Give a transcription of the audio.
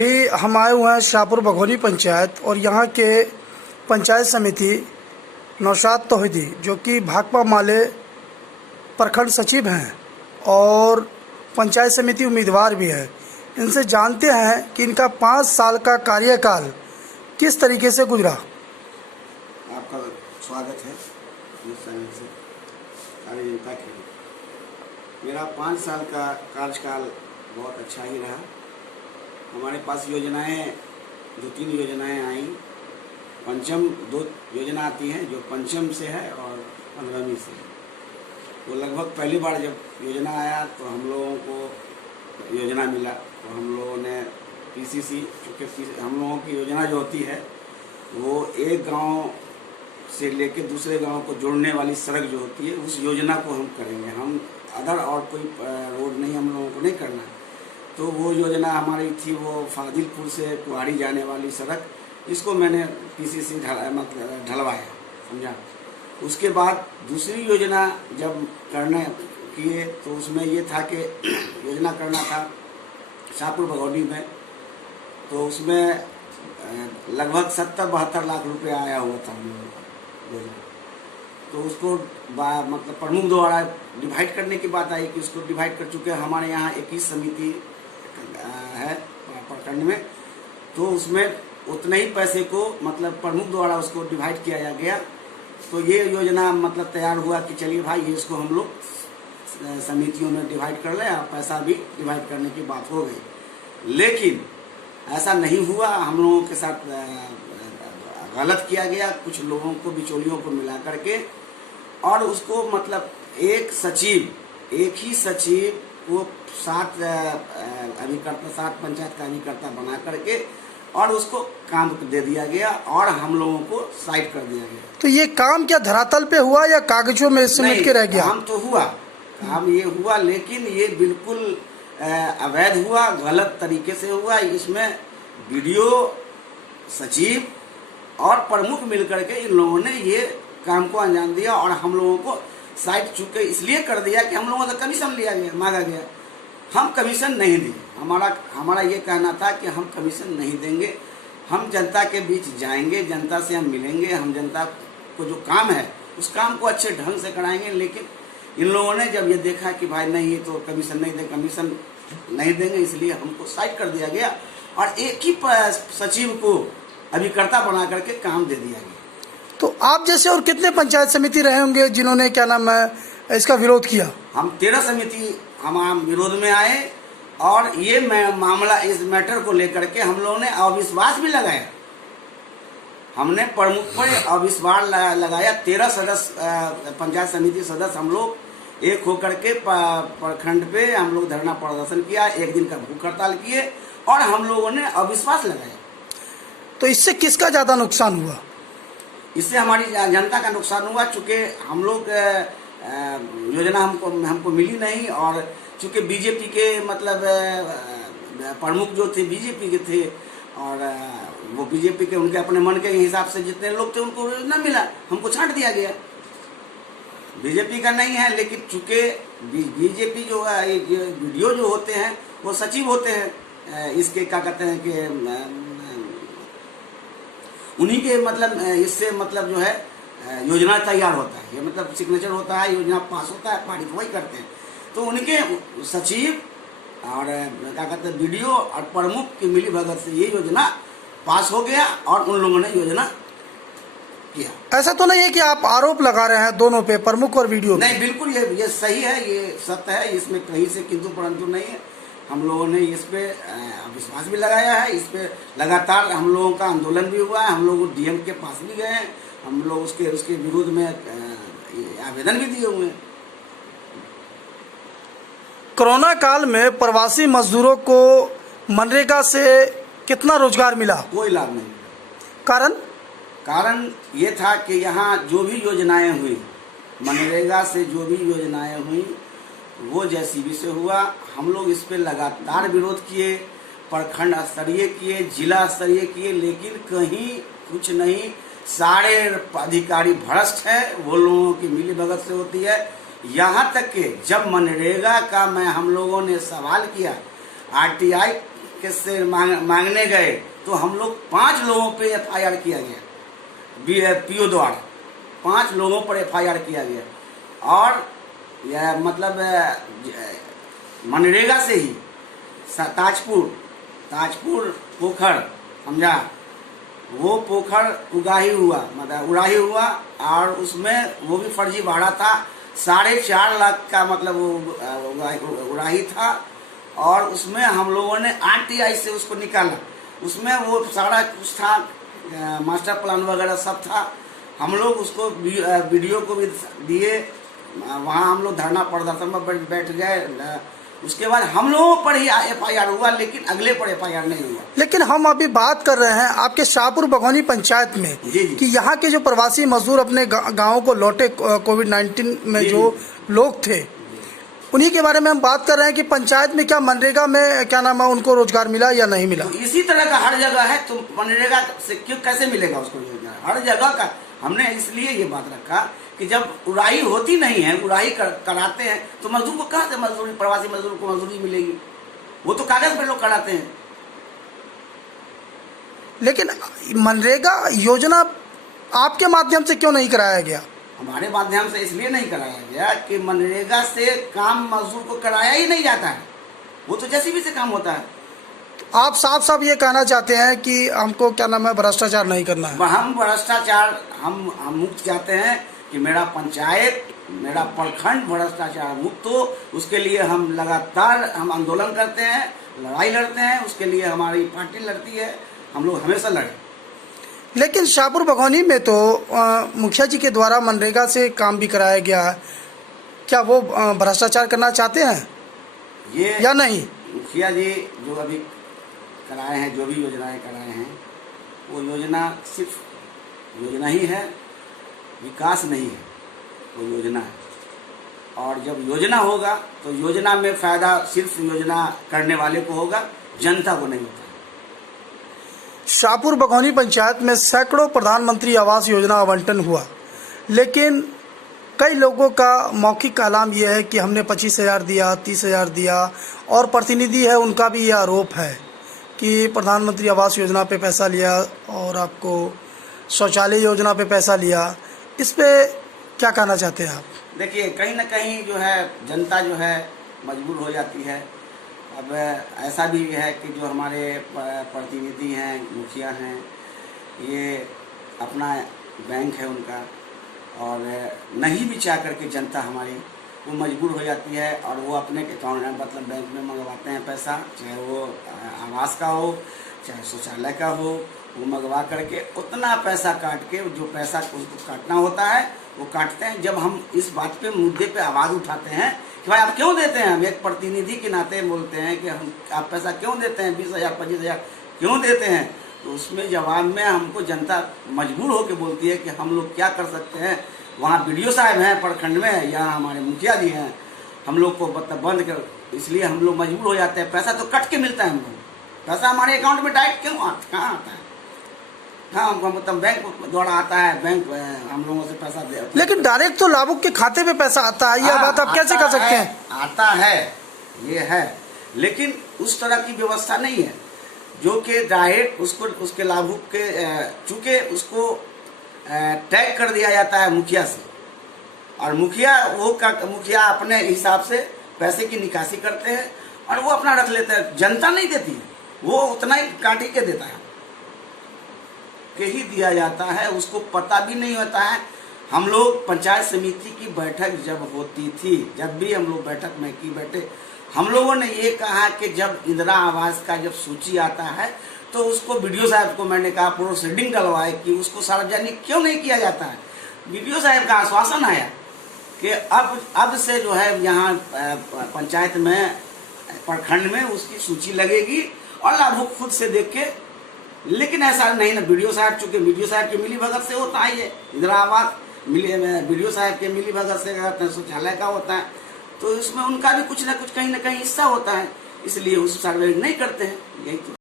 कि हम आए हुए हैं शाहपुर बघौली पंचायत और यहाँ के पंचायत समिति नौशाद तौहीदी जो कि भाकपा माले प्रखंड सचिव हैं और पंचायत समिति उम्मीदवार भी है। इनसे जानते हैं कि इनका 5 साल का कार्यकाल किस तरीके से गुजरा। आपका स्वागत है न्यूज़ चैनल से सारी जनता के लिए। मेरा 5 साल का कार्यकाल बहुत अच्छा ही रहा। हमारे पास योजनाएं 2-3 योजनाएं आई। पंचम 2 योजना आती हैं जो पंचम से है और 15वीं से है। वो लगभग पहली बार जब योजना आया तो हम लोगों को योजना मिला तो हम लोगों ने पीसीसी, चूँकि हम लोगों की योजना जो होती है वो एक गांव से लेके दूसरे गांव को जोड़ने वाली सड़क जो होती है उस योजना को हम करेंगे। हम अदर और कोई रोड नहीं हम लोगों को नहीं करना है। तो वो योजना हमारी थी वो फाजिलपुर से कुआड़ी जाने वाली सड़क, इसको मैंने पीसीसी ढलवाया, समझा। उसके बाद दूसरी योजना जब करने किए तो उसमें ये था कि योजना करना था शाहपुर बघौली में, तो उसमें लगभग 70-72 लाख रुपए आया हुआ था हम लोगों का योजना। तो उसको मतलब प्रमुख द्वारा डिवाइड करने की बात आई कि उसको डिवाइड कर चुके हैं। हमारे यहाँ 21 समिति है प्रखंड में, तो उसमें उतने ही पैसे को मतलब प्रमुख द्वारा उसको डिवाइड किया गया। तो ये योजना मतलब तैयार हुआ कि चलिए भाई ये इसको हम लोग समितियों में डिवाइड कर लें और पैसा भी डिवाइड करने की बात हो गई। लेकिन ऐसा नहीं हुआ, हम लोगों के साथ गलत किया गया कुछ लोगों को, बिचौलियों को मिला करके, और उसको मतलब एक ही सचिव को 7 पंचायत का अभिकर्ता बना करके और उसको काम दे दिया गया और हम लोगों को साइड कर दिया गया। तो ये काम क्या धरातल पे हुआ या कागजों में सिमट के रह गया? काम तो हुआ, काम ये हुआ, लेकिन ये बिल्कुल अवैध हुआ, गलत तरीके से हुआ। इसमें वीडियो, सचिव और प्रमुख मिलकर के इन लोगों ने ये काम को अंजाम दिया और हम लोगों को साइड चुके इसलिए कर दिया कि हम लोगों से कमीशन लिया गया, मांगा गया। हम कमीशन नहीं देंगे। हमारा ये कहना था कि हम कमीशन नहीं देंगे, हम जनता के बीच जाएंगे, जनता से हम मिलेंगे, हम जनता को जो काम है उस काम को अच्छे ढंग से कराएंगे। लेकिन इन लोगों ने जब ये देखा कि भाई नहीं ये तो कमीशन नहीं देंगे, इसलिए हमको साइड कर दिया गया और एक ही सचिव को अभिकर्ता बना करके काम दे दिया गया। तो आप जैसे और कितने पंचायत समिति रहे होंगे जिन्होंने क्या नाम है इसका विरोध किया? हम 13 समिति हम विरोध में आए और ये मामला, इस मैटर को लेकर के हम लोगों ने अविश्वास भी लगाया। हमने प्रमुख पर अविश्वास लगाया। 13 सदस्य पंचायत समिति सदस्य हम लोग एक होकर के प्रखंड पे हम लोग धरना प्रदर्शन किया, एक दिन का भूख हड़ताल किए और हम लोगों ने अविश्वास लगाया। तो इससे किसका ज्यादा नुकसान हुआ? इससे हमारी जनता का नुकसान हुआ, चूँकि हम लोग योजना हमको मिली नहीं और चूँकि बीजेपी के मतलब प्रमुख जो थे बीजेपी के थे और वो बीजेपी के उनके अपने मन के हिसाब से जितने लोग थे उनको योजना मिला, हमको छांट दिया गया। बीजेपी का नहीं है, लेकिन चूँकि बीजेपी जो है वीडियो जो होते हैं वो सचिव होते हैं, इसके क्या कहते हैं कि उन्हीं के मतलब इससे मतलब जो है योजना तैयार होता है, ये मतलब सिग्नेचर होता है, योजना पास होता है, पारित वही करते हैं। तो उनके सचिव और क्या कहते हैं वीडियो और प्रमुख की मिली भगत से ये योजना पास हो गया और उन लोगों ने योजना किया। ऐसा तो नहीं है कि आप आरोप लगा रहे हैं दोनों पे, प्रमुख और वीडियो? नहीं, बिल्कुल ये सही है, ये सत्य है, इसमें कहीं से किंतु परंतु नहीं है। हम लोगों ने इस पे विश्वास भी लगाया है, इस पे लगातार हम लोगों का आंदोलन भी हुआ है, हम लोग डीएम के पास भी गए हैं, हम लोग उसके विरोध में आवेदन भी दिए हुए हैं। कोरोना काल में प्रवासी मजदूरों को मनरेगा से कितना रोजगार मिला? कोई लाभ नहीं मिला। कारण ये था कि यहाँ जो भी योजनाएं हुई, मनरेगा से जो भी योजनाएं हुई वो जेसीबी से हुआ। हम लोग इस पे लगातार विरोध किए, प्रखंड स्तरीय किए, जिला स्तरीय किए, लेकिन कहीं कुछ नहीं। सारे अधिकारी भ्रष्ट हैं, वो लोगों की मिलीभगत से होती है। यहाँ तक कि जब मनरेगा का हम लोगों ने सवाल किया, आरटीआई के से मांगने गए तो हम लोग 5 लोगों पे FIR किया गया, PO द्वारा 5 लोगों पर FIR किया गया। और यह मतलब मनरेगा से ही ताजपुर पोखर समझा, वो पोखर उड़ाही हुआ और उसमें वो भी फर्जी भाड़ा था। 4.5 लाख का मतलब वो उड़ाही था और उसमें हम लोगों ने RTI से उसको निकाला। उसमें वो सारा कुछ था, मास्टर प्लान वगैरह सब था। हम लोग उसको वीडियो को भी दिए, वहाँ हम लोग धरना प्रदर्शन में बैठ गए। उसके बाद हम लोगों पर ही FIR हुआ, लेकिन अगले पर FIR नहीं हुआ। लेकिन हम अभी बात कर रहे हैं आपके शाहपुर बघौनी पंचायत में कि यहाँ के जो प्रवासी मजदूर अपने गाँव को लौटे कोविड-19 में जो लोग थे, उन्हीं के बारे में हम बात कर रहे हैं कि पंचायत में क्या मनरेगा में क्या नाम है उनको रोजगार मिला या नहीं मिला। तो इसी तरह का हर जगह है, तो मनरेगा से क्यों कैसे मिलेगा उसको रोजगार? हर जगह का हमने इसलिए ये बात रखा कि जब उड़ाही होती नहीं है, उड़ाही कराते हैं तो मजदूर को कहाँ से मजदूरी, प्रवासी मजदूर को मजदूरी मिलेगी? वो तो कागज पर लोग कराते हैं। लेकिन मनरेगा योजना आपके माध्यम से क्यों नहीं कराया गया? हमारे माध्यम से इसलिए नहीं कराया गया कि मनरेगा से काम मजदूर को कराया ही नहीं जाता है, वो तो JCB से काम होता है। आप साफ ये कहना चाहते हैं कि हमको क्या नाम है भ्रष्टाचार नहीं करना है? हम भ्रष्टाचार हम मुक्त चाहते हैं कि मेरा पंचायत, मेरा प्रखंड भ्रष्टाचार मुक्त हो। उसके लिए हम लगातार आंदोलन करते हैं, लड़ाई लड़ते हैं। उसके लिए हमारी पार्टी लड़ती है, हम लोग हमेशा लड़े। लेकिन शाहपुर बघौनी में तो मुखिया जी के द्वारा मनरेगा से काम भी कराया गया है, क्या वो भ्रष्टाचार करना चाहते हैं ये या नहीं? मुखिया जी जो अभी कराए हैं, जो भी योजनाएं कराए हैं, वो योजना सिर्फ योजना ही है, विकास नहीं है, वो योजना है। और जब योजना होगा तो योजना में फायदा सिर्फ योजना करने वाले को होगा, जनता को नहीं होता। शाहपुर बघौनी पंचायत में सैकड़ों प्रधानमंत्री आवास योजना आवंटन हुआ, लेकिन कई लोगों का मौखिक कलाम यह है कि हमने 25,000 दिया, 30,000 दिया, और प्रतिनिधि है उनका भी ये आरोप है कि प्रधानमंत्री आवास योजना पे पैसा लिया और आपको शौचालय योजना पे पैसा लिया। इस पे क्या कहना चाहते हैं आप? देखिए, कहीं ना कहीं जो है जनता जो है मजबूर हो जाती है। अब ऐसा भी है कि जो हमारे प्रतिनिधि हैं, मुखिया हैं, ये अपना बैंक है उनका, और नहीं भी चाह करके जनता हमारी वो मजबूर हो जाती है और वो अपने अकाउंट मतलब बैंक में मंगवाते हैं पैसा, चाहे वो आवास का हो चाहे शौचालय का हो, वो मंगवा करके उतना पैसा काट के जो पैसा उसको काटना होता है वो काटते हैं। जब हम इस बात पे मुद्दे पे आवाज़ उठाते हैं कि भाई आप क्यों देते हैं, हम एक प्रतिनिधि के नाते बोलते हैं कि हम आप पैसा क्यों देते हैं, 20,000 25,000 क्यों देते हैं, तो उसमें जवाब में हमको जनता मजबूर होकर बोलती है कि हम लोग क्या कर सकते हैं। वहाँ BDO साहब हैं प्रखंड में या हमारे मुखिया जी हैं, हम लोग को बंद कर, इसलिए हम लोग मजबूर हो जाते हैं। पैसा तो कट के मिलता है, हम लोग पैसा हमारे अकाउंट में डायरेक्ट क्यों कहाँ आता है? हाँ, मतलब बैंक द्वारा आता है, बैंक हम लोगों से पैसा दे। लेकिन डायरेक्ट तो लाभुक के खाते में पैसा आता है, यह बात आप कैसे कर सकते हैं? आता है, ये है, लेकिन उस तरह की व्यवस्था नहीं है जो कि डायरेक्ट उसको उसके लाभुक के चूँकि उसको टैग कर दिया जाता है मुखिया से, और मुखिया अपने हिसाब से पैसे की निकासी करते हैं और वो अपना रख लेते हैं। जनता नहीं देती, वो उतना ही काटी के देता है के ही दिया जाता है, उसको पता भी नहीं होता है। हम लोग पंचायत समिति की बैठक जब होती थी, जब भी हम लोग बैठक में बैठे, हम लोगों ने ये कहा कि जब इंदिरा आवास का जब सूची आता है तो उसको BDO साहब को मैंने कहा प्रोसीडिंग डलवाए कि उसको सार्वजनिक क्यों नहीं किया जाता है। BDO साहब का आश्वासन आया कि अब से जो है यहाँ पंचायत में प्रखंड में उसकी सूची लगेगी और लाभुक खुद से देख के, लेकिन ऐसा नहीं ना। BDO साहब चूँकि BDO साहब की मिली भगत से होता है ये इंदिरा आवास, BDO साहब के मिली भगत से शौचालय का होता है, तो इसमें उनका भी कुछ ना कुछ कहीं ना कहीं हिस्सा होता है, इसलिए उस सार्वजनिक नहीं करते हैं। यही तो